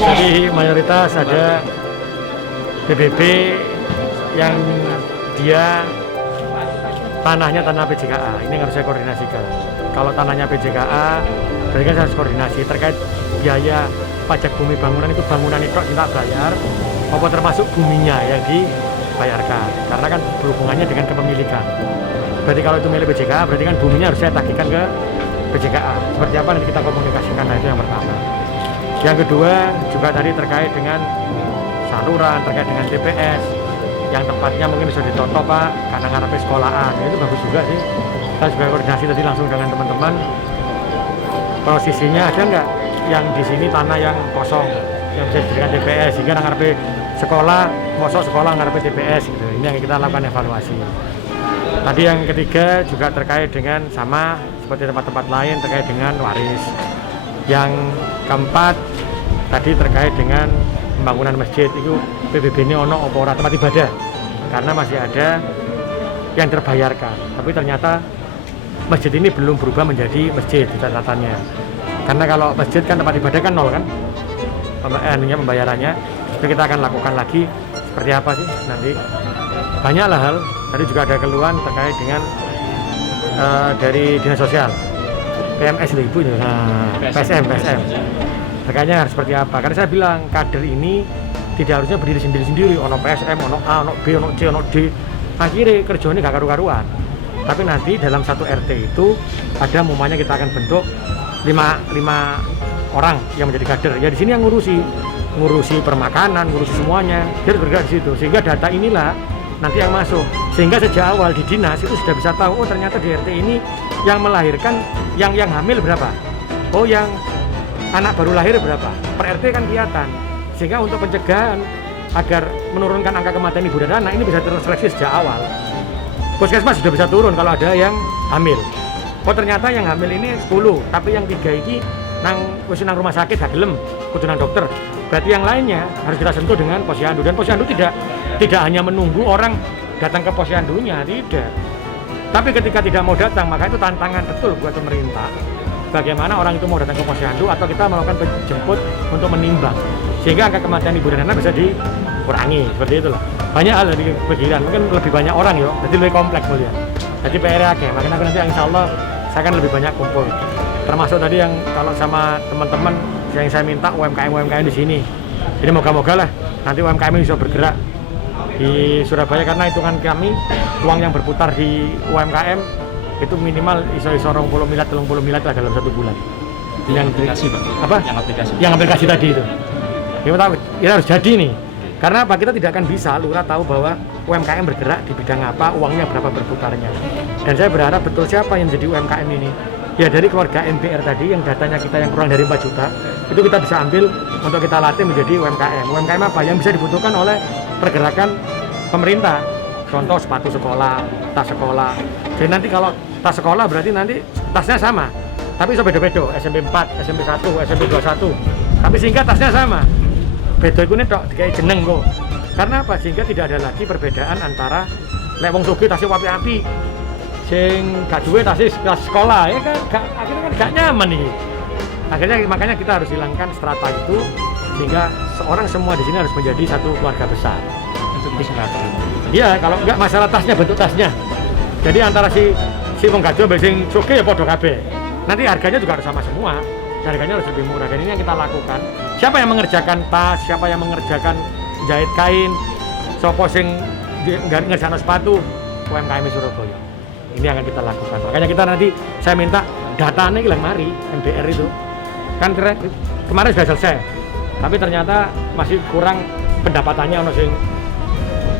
Jadi mayoritas ada PBB yang dia tanahnya tanah PJKA, ini yang harus saya koordinasikan. Kalau tanahnya PJKA, berarti kan saya harus koordinasi terkait biaya pajak bumi bangunan itu tidak bayar, maupun termasuk buminya yang dibayarkan. Karena kan berhubungannya dengan kepemilikan. Berarti kalau itu milik PJKA, berarti kan buminya harus saya tagihkan ke PJKA. Seperti apa nanti kita komunikasikan, nah itu yang pertama. Yang kedua juga tadi terkait dengan saluran, terkait dengan TPS yang tempatnya mungkin bisa dicontoh Pak, karena ngarepe sekolahan, itu bagus juga sih. Kita juga koordinasi tadi langsung dengan teman-teman. Posisinya ada nggak yang di sini tanah yang kosong yang bisa dijadikan TPS sehingga ngarepe sekolah, mosok sekolah ngarepe TPS gitu. Ini yang kita lakukan evaluasi. Tadi yang ketiga juga terkait dengan sama seperti tempat-tempat lain terkait dengan waris. Yang keempat tadi terkait dengan pembangunan masjid itu PBB ini ono apa ora tempat ibadah karena masih ada yang terbayarkan, tapi ternyata masjid ini belum berubah menjadi masjid catatannya. Karena kalau masjid kan tempat ibadah kan nol kan pembayarannya. Jadi kita akan lakukan lagi seperti apa sih nanti. Banyaklah hal, tadi juga ada keluhan terkait dengan dari dinas sosial PMS itu ibu, nah PSM terkadang harus seperti apa, karena saya bilang kader ini tidak harusnya berdiri sendiri-sendiri, ono PSM, ono A, ono B, ono C, ono D, akhirnya kerjanya gak karu-karuan. Tapi nanti dalam satu RT itu ada mumanya kita akan bentuk 5 orang yang menjadi kader, ya di sini yang ngurusi permakanan, ngurusi semuanya, dia harus bergerak di situ, sehingga data inilah nanti yang masuk, sehingga sejak awal di dinas itu sudah bisa tahu, oh ternyata di RT ini yang melahirkan, yang hamil berapa, oh yang anak baru lahir berapa, per RT kan kelihatan, sehingga untuk pencegahan agar menurunkan angka kematian ibu dan anak ini bisa terseleksi sejak awal. Puskesmas sudah bisa turun kalau ada yang hamil, oh ternyata yang hamil ini 10, tapi yang 3 ini nang rumah sakit gak gelem, kudu nang dokter. Berarti yang lainnya harus kita sentuh dengan posyandu, dan posyandu tidak hanya menunggu orang datang ke posyandunya, tidak. Tapi ketika tidak mau datang, maka itu tantangan betul buat pemerintah. Bagaimana orang itu mau datang ke posyandu atau kita melakukan penjemput untuk menimbang, sehingga angka kematian ibu dan anak bisa dikurangi, seperti itulah. Banyak hal di pikiran, mungkin lebih banyak orang ya, jadi lebih kompleks mulia. Jadi PR aja, makanya aku nanti insya Allah saya akan lebih banyak kumpul. Termasuk tadi yang kalau sama teman-teman yang saya minta UMKM di sini. Jadi moga-moga lah nanti UMKM bisa bergerak di Surabaya, karena hitungan kami uang yang berputar di UMKM itu minimal iso 20 miliar, 30 miliar lah dalam 1 bulan. Yang aplikasi Pak? Apa? Yang aplikasi tadi itu. Kita harus jadi nih. Karena apa? Kita tidak akan bisa lurah tahu bahwa UMKM bergerak di bidang apa, uangnya berapa berputarnya. Dan saya berharap betul siapa yang jadi UMKM ini. Ya dari keluarga MPR tadi yang datanya kita yang kurang dari 4 juta, itu kita bisa ambil untuk kita latih menjadi UMKM. UMKM apa? Yang bisa dibutuhkan oleh pergerakan pemerintah. Contoh sepatu sekolah, tas sekolah. Jadi nanti kalau tas sekolah berarti nanti tasnya sama, tapi bisa beda-beda, SMP 4, SMP 1, SMP 21. Tapi sehingga tasnya sama. Beda itu tok kayak jeneng kok. Karena apa? Sehingga tidak ada lagi perbedaan antara lek wong sugih tasnya api-api, sing gak duwe tasnya sekolah ya kan, akhirnya kan gak nyaman nih. Akhirnya makanya kita harus hilangkan strata itu, sehingga semua di sini harus menjadi satu keluarga besar. Untuk masyarakat. Iya, kalau enggak masalah tasnya, bentuk tasnya. Jadi antara si wong gajo mbek sing sugih ya padha kabeh. Nanti harganya juga harus sama semua. Dan harganya harus lebih murah. Dan ini yang kita lakukan. Siapa yang mengerjakan tas, siapa yang mengerjakan jahit kain, sopo sing ngerjakan sepatu, UMKM Surabaya. Ini akan kita lakukan. Makanya kita nanti saya minta datanya hilang mari MBR itu. Kan kemarin sudah selesai. Tapi ternyata masih kurang pendapatannya ono sing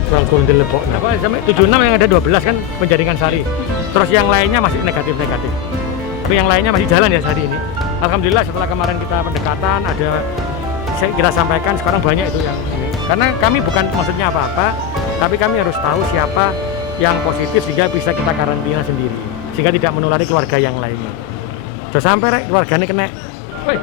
kurang lebok. Apa sampai 76 yang ada 12 kan Penjaringan Sari. Terus yang lainnya masih negatif. Tapi yang lainnya masih jalan ya hari ini. Alhamdulillah setelah kemarin kita pendekatan kita sampaikan sekarang banyak itu yang ini. Karena kami bukan maksudnya apa-apa, tapi kami harus tahu siapa yang positif sehingga bisa kita karantina sendiri, sehingga tidak menulari keluarga yang lainnya. Sudah sampai keluarganya kena. Woi.